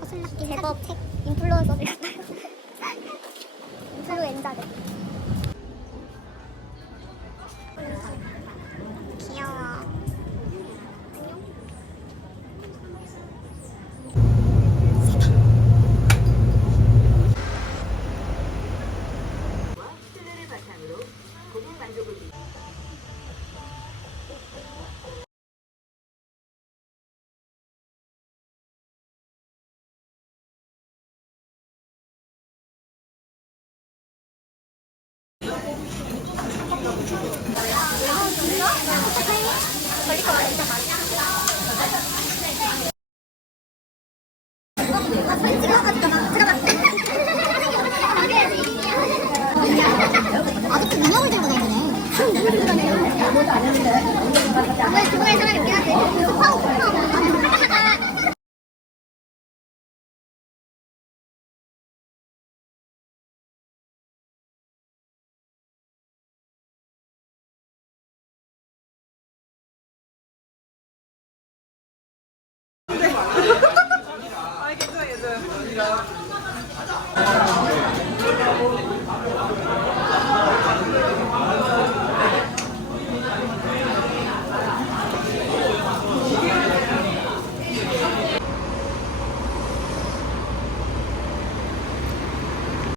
서슬럽기 제법 책 인플루언서들 같아요. 인플루엔자들. 귀여워. 걸릴 거 같아. 진짜 많이. 사진 찍어가지고 잠깐만. 아직도 인형을 들고 다니네. 누굴 들고 다녀요? 아무도 안 했는데. 원래 들고 다니는 사람이 있긴 한데.